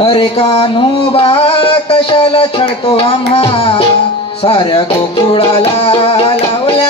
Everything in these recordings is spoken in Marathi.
अरे कान्होबा कशाला छळतो आम्हा? साऱ्या गोकुळाला लावल्या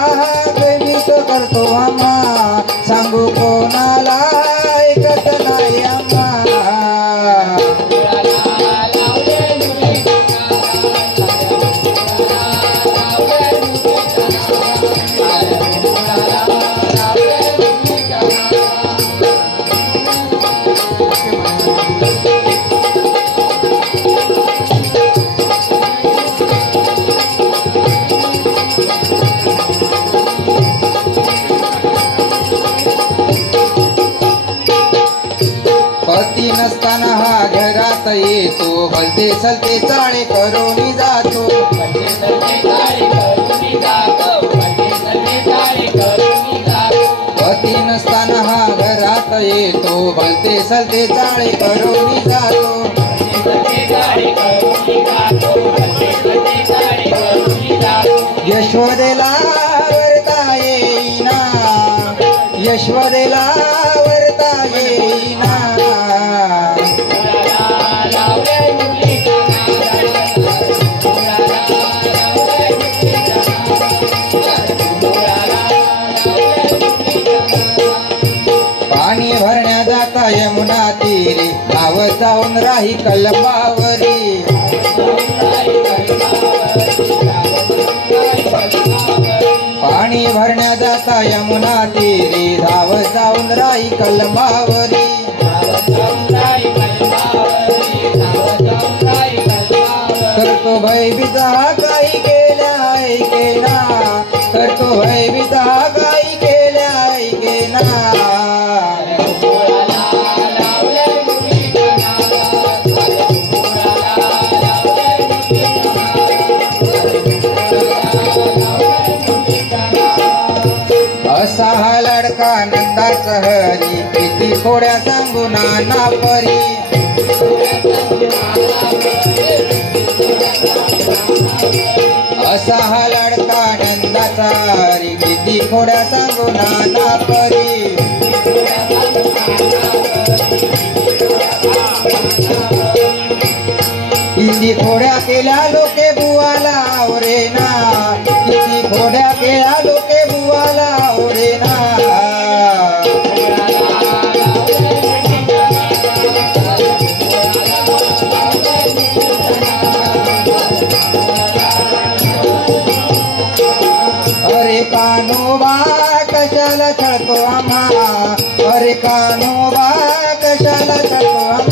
भलते सलते चाळे करून जातो. पती नसताना हा घरात येतो. भलते सलते चाळे करून जातो. यशोदेला वरता येईना. यशोदेला यमुना तीरी भाव जाऊन राही कलंबावरी पाणी भरण्या जाता यमुना तीरी धाव जाऊन राही कलमावरी. करतो भयभीत नंदाचा हरी किती थोड्या सांगू नाना परी असा हा लडका नंदाचा हरी किती थोड्या सांगू नाना परी किती खोड्या केल्या लोके बुवाला आवरे ना. किती खोड्या केल्या लोके बुवाला कानोबा कशाला छळतो आम्हा अरे कानोबा कशाला छळतो